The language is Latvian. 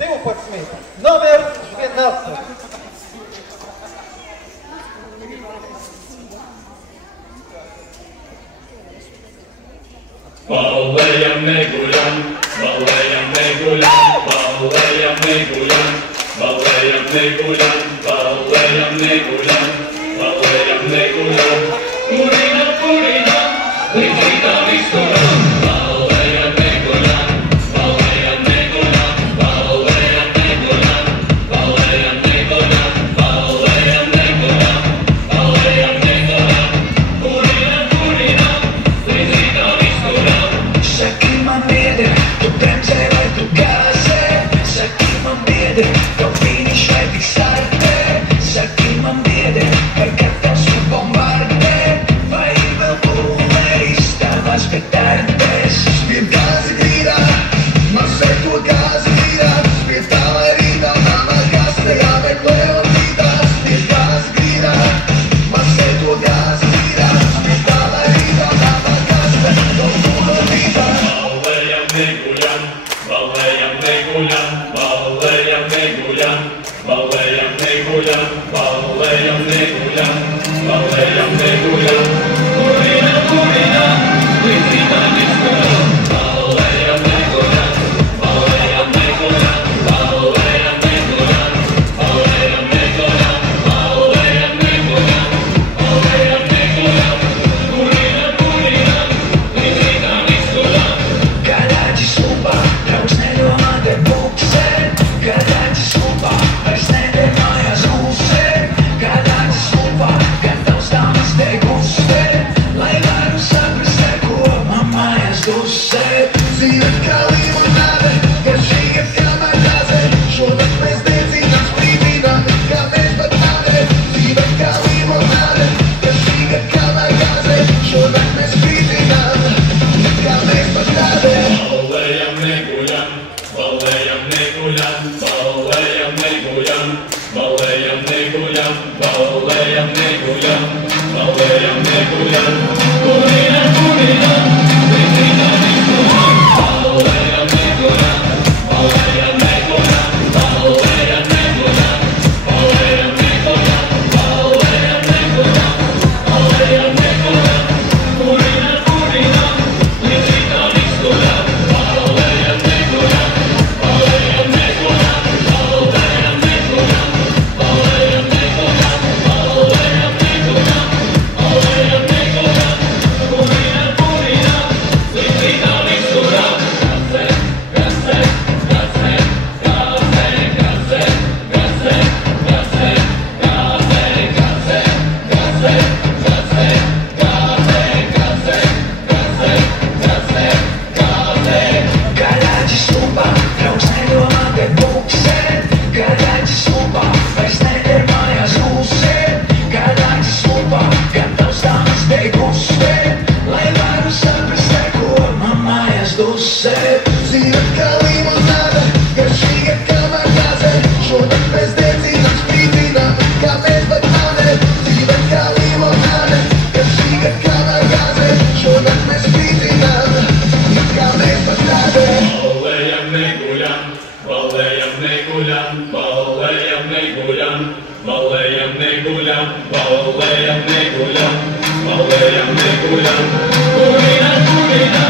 Номер 12. Балеем мы гулям, балеем мы гулям, балеем мы гулям, балеем мы гулям, балеем мы гулям, балеем мы гулям. Пурина, пурина, летita вискурам, балеем мы гулям, балеем мы гулям, балеем мы гулям, балеем мы гулям, балеем мы гулям, балеем мы гулям. Purina, purina, lетita вискурам. Sakit mamede, tu bremse vai tu gase. Sakit mamede, kau finish vai fissarte. Sakit mamede, perché te su bombarde. Vai il pulleri, stava aspettarte. Spir casa grida, ma sei tua casa grida. Spir tala rida, mamma casta e ave quella vita. Spir casa grida, ma sei tua casa grida. Spir tala rida, mamma casta e tua vita. Балеем мы гулям, балеем мы гулям, балеем мы гулям, балеем мы гулям, балеем мы гулям, балеем мы гулям. Пурина, пурина, летita вискурам, балеем мы гулям, балеем мы гулям, балеем мы гулям, балеем мы гулям, балеем мы гулям, балеем мы гулям. Purina, purina, lетita вискурам. Когда ти слупа, разнеду мате буксе. Когда ти слупа, разнеде моя зусе. Когда ти слупа, когда устами сте густе. Лайвару sempre steku, mamma je zduse. Sirka limonade, kašiga kamagaze. Šodak bez benzina, splivina, neka bez banane. Sirka limonade, kašiga kamagaze. Šodak bez benzina, neka bez banane. Балеем мы гулям, балеем мы гулям, балеем мы гулям, балеем мы гулям, балеем мы гулям, балеем мы гулям. Пурина, пурина, летita вискурам, балеем мы гулям, балеем мы гулям, балеем мы гулям, балеем мы гулям, балеем мы гулям, балеем мы гулям. Purina, purina, lетita вискурам, балеем мы гулям, балеем мы гулям, балеем мы гулям, балеем мы гулям, балеем мы гулям, балеем мы гулям. Purina, purina, lетita вискурам. Газе, газе, газе, газе, газе, газе, газе, газе, газе, газе, газе, газе, газе, газе, газе. Когда ти слупа, разнеду мате буксе. Когда ти слупа, разнеде моja zuse. Kada ti slupa, kada ustami ste guste. Lajvaru sempre steku, mamma je zduse. Sirka limonade, kašiga kamagaze. Šodak bez benzina, spritina, neka bez banane. Sirka limonade, kašiga kamagaze. Šodak bez benzina, neka bez banane. Балеем мы гулям, балеем мы гулям, балеем мы гулям, балеем мы гулям, балеем мы гулям, балеем мы гулям. Пурина, пурина,